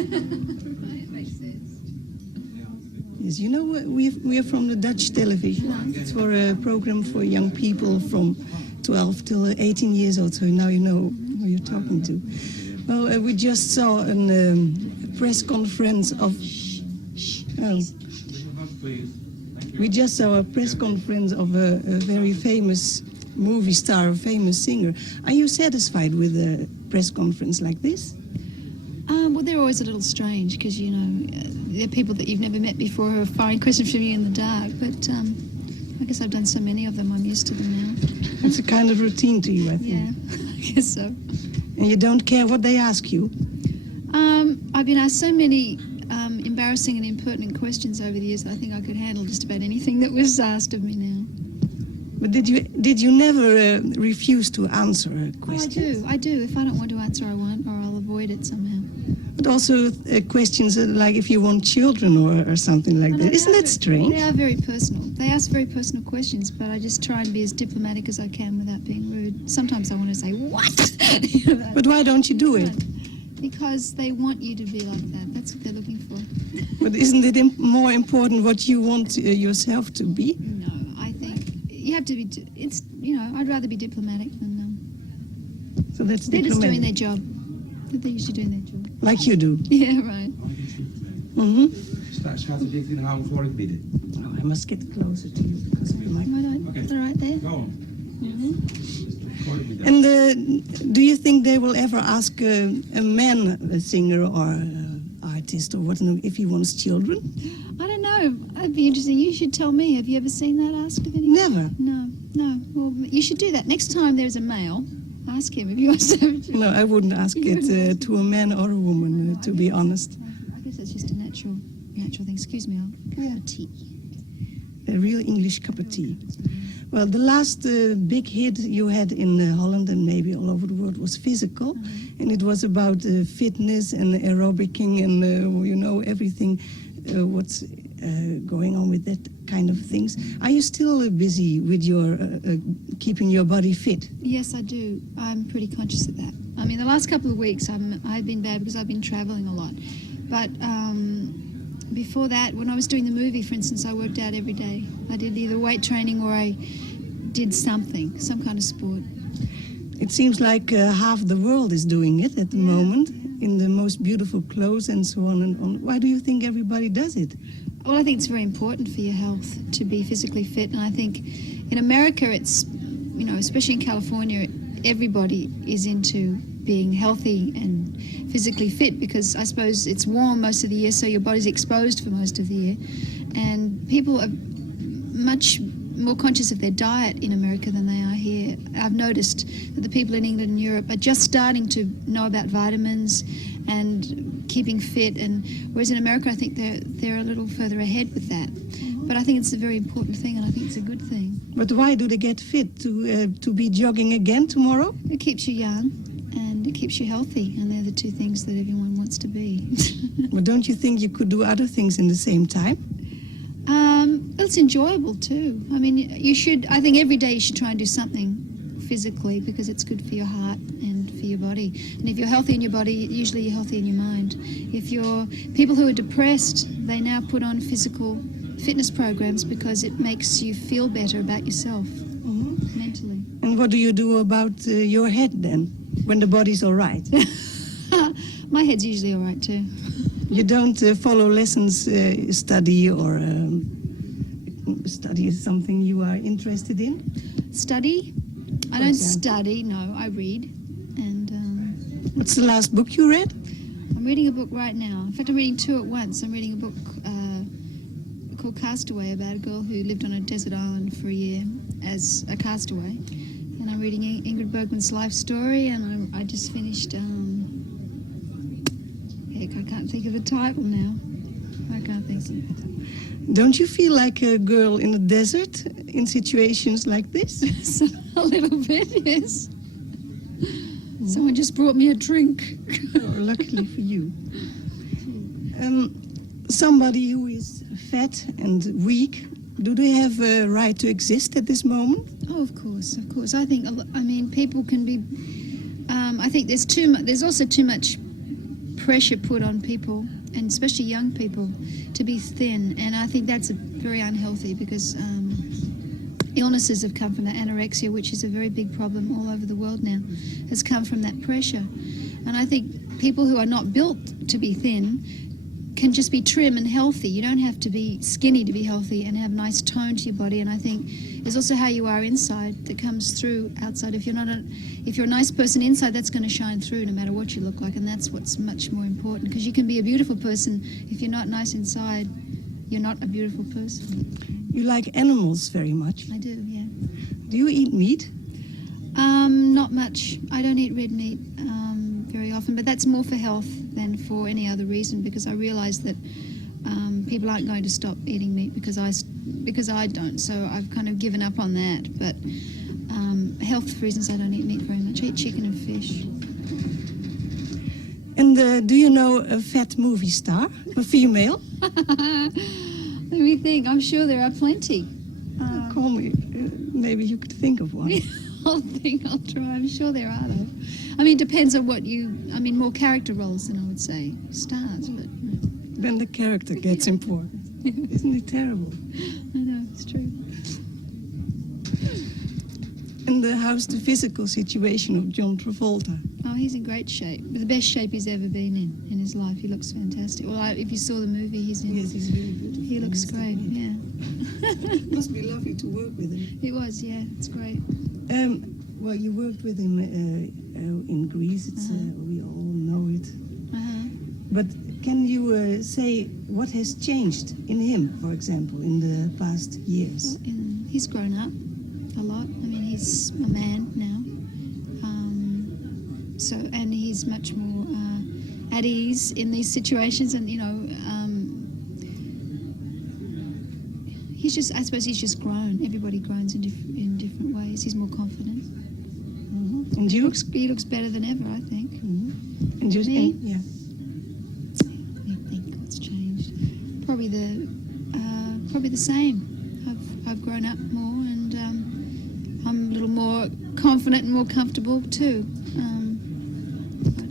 It makes sense. Yes, you know, we are from the Dutch television. It's for a program for young people from 12 till 18 years old, so now you know who you're talking to. Well, we just saw a press conference of... We just saw a press conference of a very famous movie star, a famous singer. Are you satisfied with a press conference like this? Well, they're always a little strange because, you know, they're people that you've never met before who are firing questions from you in the dark. But I guess I've done so many of them, I'm used to them now. It's a kind of routine to you, I think. Yeah, I guess so. And you don't care what they ask you? I've been asked so many embarrassing and impertinent questions over the years that I think I could handle just about anything that was asked of me now. But did you never refuse to answer a question? Oh, I do. If I don't want to answer, I won't, or I'll avoid it somehow. But also questions like if you want children or something like that. Isn't that strange? They are very personal. They ask very personal questions, but I just try and be as diplomatic as I can without being rude. Sometimes I want to say, what? But why don't you do it? Because they want you to be like that. That's what they're looking for. But isn't it more important what you want yourself to be? No, I think you have to be... It's, you know, I'd rather be diplomatic than... So that's they're diplomatic. just doing their job. They're usually doing their job. Like you do? Yeah, right. Staat er dicht in houden voor ik bidden. Oh, I must get closer to you because of the mic. Okay. Is that right there? Go on. And do you think they will ever ask a man, a singer or artist or what, if he wants children? I don't know. That'd be interesting. You should tell me. Have you ever seen that asked of anyone? Never. No. Well, you should do that. Next time there's a male, ask him if he wants to have a child. No, I wouldn't ask it to a man or a woman, to be honest. I guess it's just a natural thing. Excuse me, I'll have a tea. A real English cup of tea. Well, the last big hit you had in Holland and maybe all over the world was Physical. And it was about fitness and aerobicing and, you know, everything, what's going on with that kind of things. Are you still busy with your keeping your body fit? Yes, I do. I'm pretty conscious of that. I mean, the last couple of weeks I've been bad because I've been traveling a lot. But before that, when I was doing the movie, for instance, I worked out every day. I did either weight training or I did something, some kind of sport. It seems like half the world is doing it at the moment, in the most beautiful clothes and so on and on. Why do you think everybody does it? Well, I think it's very important for your health to be physically fit. And I think in America, it's, you know, especially in California, everybody is into being healthy and physically fit because I suppose it's warm most of the year, so your body's exposed for most of the year. And people are much more conscious of their diet in America than they are here. I've noticed that the people in England and Europe are just starting to know about vitamins and keeping fit, and whereas in America I think they're a little further ahead with that. But I think it's a very important thing, and I think it's a good thing. But why do they get fit? To be jogging again tomorrow? It keeps you young and it keeps you healthy, and they're the two things that everyone wants to be. But don't you think you could do other things in the same time? It's enjoyable too. I mean, you should. I think every day you should try and do something physically because it's good for your heart and for your body. And if you're healthy in your body, usually you're healthy in your mind. If you're people who are depressed, they now put on physical fitness programs because it makes you feel better about yourself mentally. And what do you do about your head then, when the body's all right? My head's usually all right too. You don't follow lessons, study or study is something you are interested in? Study? I don't study, no, I read. And what's the last book you read? I'm reading a book right now. In fact, I'm reading two at once. I'm reading a book called Castaway about a girl who lived on a desert island for a year as a castaway. And I'm reading Ingrid Bergman's life story, and I just finished... I can't think of the title now. I can't think of it. Don't you feel like a girl in the desert in situations like this? A little bit, yes. Someone just brought me a drink. Oh, luckily for you. Somebody who is fat and weak, do they have a right to exist at this moment? Oh, of course. I think, people can be... I think there's also too much pressure put on people, and especially young people, to be thin. And I think that's very unhealthy because illnesses have come from that. Anorexia, which is a very big problem all over the world now, has come from that pressure. And I think people who are not built to be thin can just be trim and healthy. You don't have to be skinny to be healthy and have nice tone to your body. And I think it's also how you are inside that comes through outside. If you're a nice person inside, that's going to shine through no matter what you look like. And that's what's much more important, because you can be a beautiful person if you're not nice inside. You're not a beautiful person. You like animals very much. I do, yeah. Do you eat meat? Not much. I don't eat red meat very often, but that's more for health than for any other reason, because I realise that people aren't going to stop eating meat because I don't. So I've kind of given up on that. But health reasons, I don't eat meat very much. I eat chicken and fish. And do you know a fat movie star, a female? Let me think. I'm sure there are plenty. Call me. Maybe you could think of one. I'll try. I'm sure there are, though. I mean, it depends on more character roles than I would say stars, but... Then the character gets important. Isn't it terrible? I know, it's true. And how's the physical situation of John Travolta? Oh, he's in great shape. The best shape he's ever been in his life. He looks fantastic. Well, if you saw the movie he's in... Yes, he's really good. He looks great, yeah. It must be lovely to work with him. It was, yeah. It's great. Well, you worked with him in Greece. It's, we all know it. But can you say what has changed in him, for example, in the past years? He's grown up a lot. I mean, he's a man now. And he's much more at ease in these situations. And, I suppose he's just grown. Everybody grows in different ways. He's more confident. Mm-hmm. And you? He looks better than ever, I think. Mm-hmm. And you? Me? Yeah. I think what's changed. Probably the same. I've grown up more, and I'm a little more confident and more comfortable too.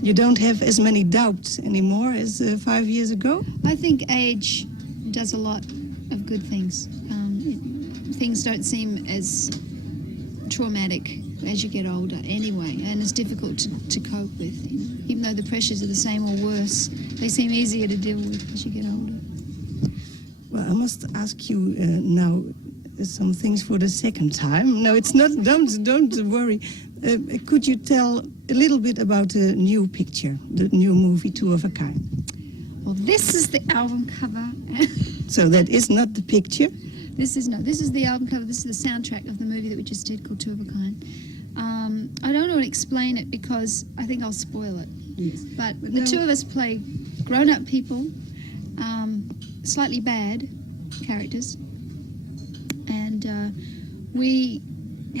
You don't have as many doubts anymore as 5 years ago? I think age does a lot of good things. Things don't seem as traumatic as you get older anyway, and it's difficult to cope with. Even though the pressures are the same or worse, they seem easier to deal with as you get older. Well, I must ask you now some things for the second time. No, it's not. Don't worry. Could you tell a little bit about the new picture, the new movie, Two of a Kind? Well, this is the album cover. So that is not the picture? This is the album cover. This is the soundtrack of the movie that we just did called Two of a Kind. I don't want to explain it because I think I'll spoil it. Yes. But the two of us play grown-up people, slightly bad characters, and we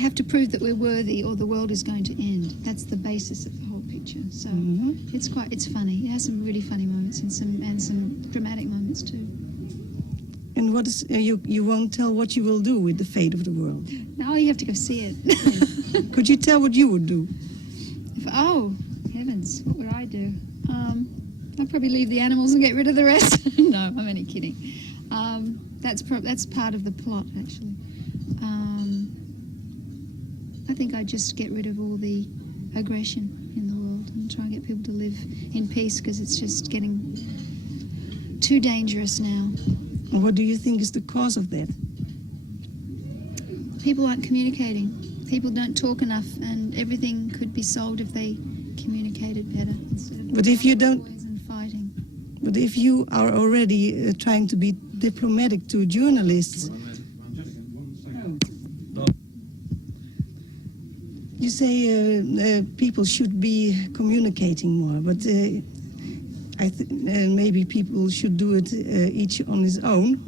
have to prove that we're worthy or the world is going to end. That's the basis of the whole picture. So it's funny. It has some really funny moments and some dramatic moments too. And what is you won't tell what you will do with the fate of the world? No, you have to go see it. Could you tell what you would do? Oh, heavens, what would I do? I'd probably leave the animals and get rid of the rest. No, I'm only kidding. That's part of the plot, actually. I think I'd just get rid of all the aggression in the world and try and get people to live in peace, because it's just getting too dangerous now. And what do you think is the cause of that? People aren't communicating. People don't talk enough, and everything could be solved if they communicated better instead of But if you don't, and fighting. but if you are already trying to be diplomatic to journalists, you say people should be communicating more, but maybe people should do it each on his own.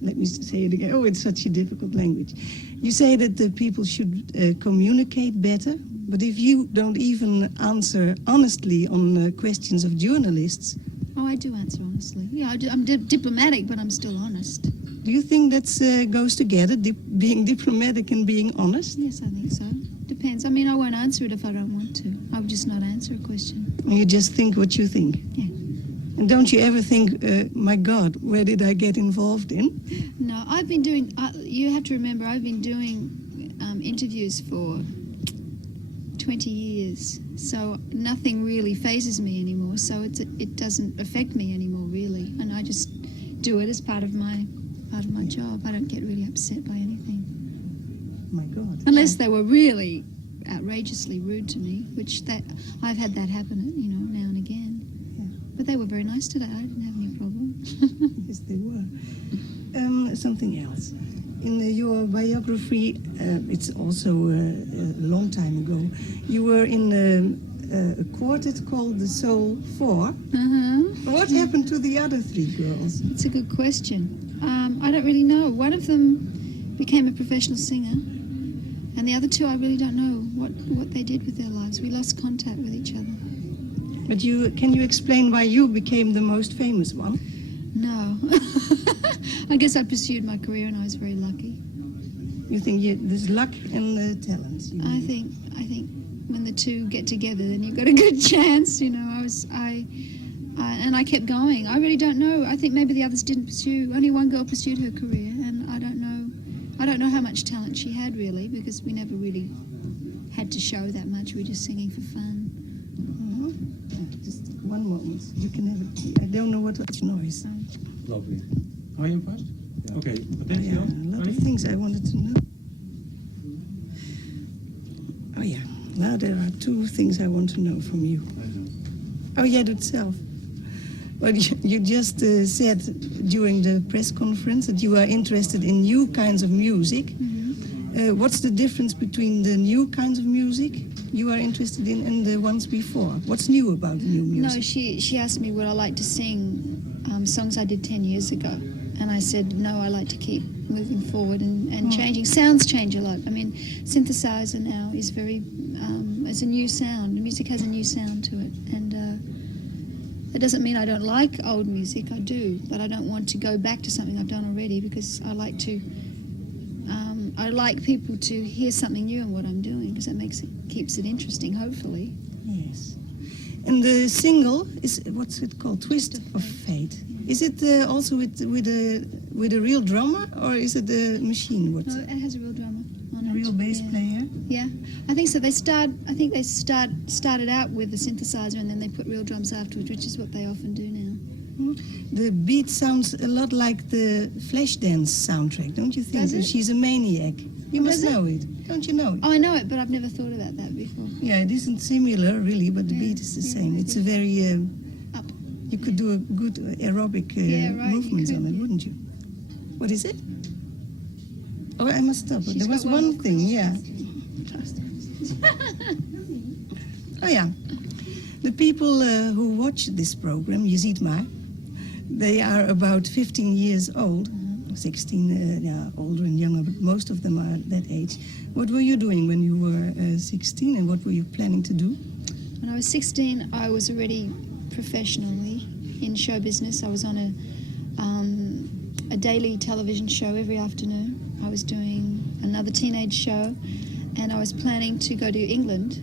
Let me say it again. Oh, it's such a difficult language. You say that the people should communicate better, but if you don't even answer honestly on questions of journalists... Oh, I do answer honestly. Yeah, I'm diplomatic, but I'm still honest. Do you think that goes together, being diplomatic and being honest? Yes, I think so. Depends. I mean, I won't answer it if I don't want to. I would just not answer a question. You just think what you think. Yeah. And don't you ever think, my God, where did I get involved in? No, I've been doing, you have to remember, I've been doing interviews for 20 years. So nothing really phases me anymore. So it doesn't affect me anymore, really. And I just do it as part of my job. I don't get really upset by anything. My God. Unless they were really outrageously rude to me, which I've had that happen, now and again. Yeah. But they were very nice today. I didn't have any problem. Yes, they were. Something else. In your biography, it's also a long time ago, you were in a quartet called the Soul Four. Uh-huh. What happened to the other three girls? It's a good question. I don't really know. One of them became a professional singer, and the other two, I really don't know what they did with their lives. We lost contact with each other. But can you explain why you became the most famous one? No. I guess I pursued my career and I was very lucky. You think there's luck and talent? I think when the two get together, then you've got a good chance. And I kept going. I really don't know. I think maybe the others didn't pursue. Only one girl pursued her career, and I don't know. I don't know how much talent she had really, because we never really had to show that much. We were just singing for fun. Just one moment. You can have it. I don't know what that noise. Lovely. Hou je hem vast? Ja. Oké, attentie Yeah, dan. a lot Ready? of things I wanted to know. Oh yeah, now there are two things I want to know from you. Oh yeah, do it self. Well, you just said during the press conference that you are interested in new kinds of music. Mm-hmm. What's the difference between the new kinds of music you are interested in and the ones before? What's new about new music? No, she asked me would I like to sing songs I did 10 years ago. And I said, no, I like to keep moving forward and changing. Sounds change a lot. I mean, synthesizer now is very, it's a new sound. Music has a new sound to it. And that doesn't mean I don't like old music. I do. But I don't want to go back to something I've done already, because I like people to hear something new in what I'm doing, because that keeps it interesting, hopefully. Yes. And the single is, what's it called? Twist of Fate. Is it also with a real drummer, or is it a machine? No, it has a real drummer on it. A real bass player? Yeah, I think so. I think they started out with the synthesizer, and then they put real drums afterwards, which is what they often do now. The beat sounds a lot like the Flashdance soundtrack, don't you think? Does it? She's a maniac. You must Does it? know it. Don't you know it? Oh, I know it, but I've never thought about that before. Yeah, it isn't similar, really, but the Yeah, beat is the yeah, same. It's a very... Up. You could do a good aerobic Yeah, right, you movements could, on it, yeah. wouldn't you? What is it? Oh, I must stop. She's There was got one one more thing, yeah. Oh, yeah. The people who watch this program, Je ziet maar, they are about 15 years old. 16, older and younger, but most of them are that age. What were you doing when you were 16, and what were you planning to do? When I was 16, I was already professionally in show business. I was on a daily television show every afternoon. I was doing another teenage show, and I was planning to go to England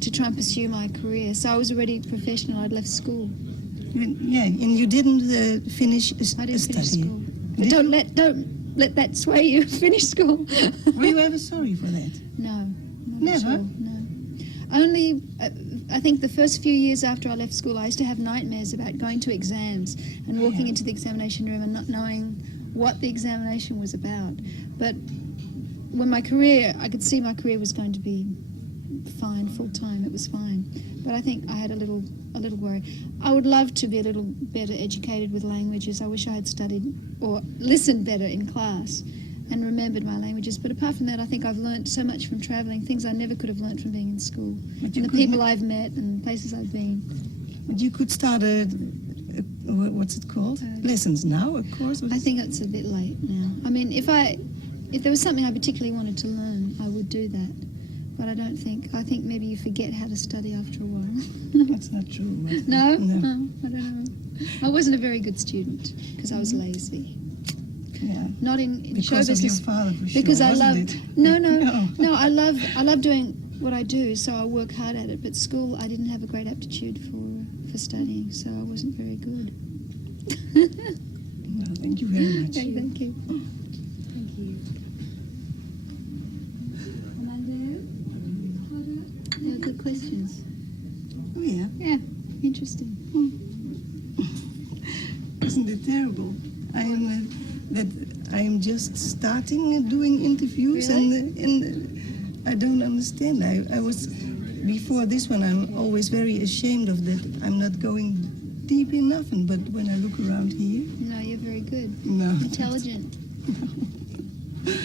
to try and pursue my career. So I was already professional. I'd left school. Yeah, and you didn't finish I didn't study. finish school. But don't let that sway you. Finish school. Were you ever sorry for that? No. Not Never? At all, no. Only, I think the first few years after I left school, I used to have nightmares about going to exams and walking into the examination room and not knowing what the examination was about. But when I could see my career was going to be fine, full-time, it was fine. But I think I had a little worry. I would love to be a little better educated with languages. I wish I had studied or listened better in class and remembered my languages. But apart from that, I think I've learnt so much from travelling, things I never could have learnt from being in school. But And the people I've met and places I've been. But you could start what's it called? Lessons now, of course. I think it's a bit late now. I mean, if there was something I particularly wanted to learn, I would do that. But I think maybe you forget how to study after a while. That's not true. No? No. Oh, I don't know. I wasn't a very good student because I was lazy. Yeah. Not in show Because of your business. father, for sure, Because I wasn't love it? no. I love doing what I do, so I work hard at it. But school, I didn't have a great aptitude for studying, so I wasn't very good. Well, thank you very much. Okay, thank you. Thank you. They were good questions. Oh yeah, Yeah, interesting. isn't it terrible? I am just starting doing interviews, Really? and I don't understand. I was before this one. I'm always very ashamed of that. I'm not going deep enough, but when I look around here, No, you're very good. no. Intelligent.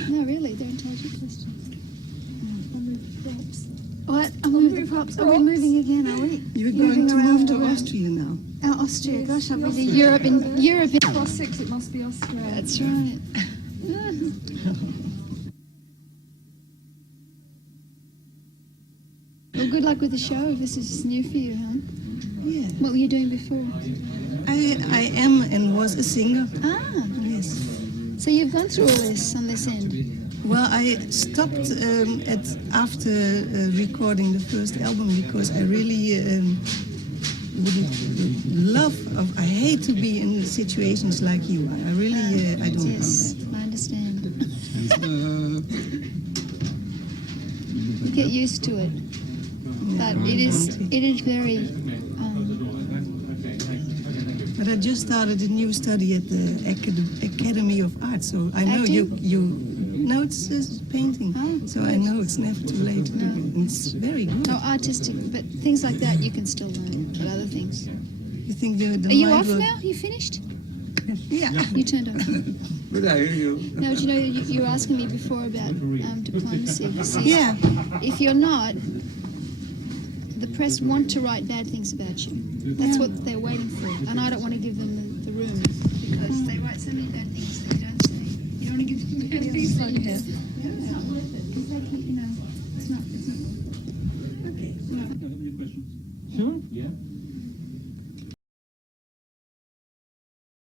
No, really, they're intelligent questions. What? I'll move the props. Are we moving again, are we? You're going to Moving move to around. Austria now. Oh, Austria. Gosh, I'll be the Europe in Europe. Plus 6, it must be Austria. That's right. Well, good luck with the show. This is new for you, huh? Yeah. What were you doing before? I am and was a singer. Ah, Yes. so you've gone through all this on this end. Well, I stopped after recording the first album because I really I hate to be in situations like you. I really I don't Yes, want that. I understand. You get used to it, but it is very. But I just started a new study at the Academy of Art, so I know Acting? you. No, it's just painting. Oh, so I know it's never too late. It's very good. No, artistic, but things like that you can still learn. But other things. You think the Are you mind off will- now? You finished? Yeah. You turned off. Good, I hear you. No, but you know, you were asking me before about diplomacy. See, Yeah. if you're not, the press want to write bad things about you. That's what they're waiting for. And I don't want to give them the room because they write so many bad things that you don't say. You don't want to give them bad things that you do. It's not worth it because they keep, it's not worth it. Okay. Sure? Yeah.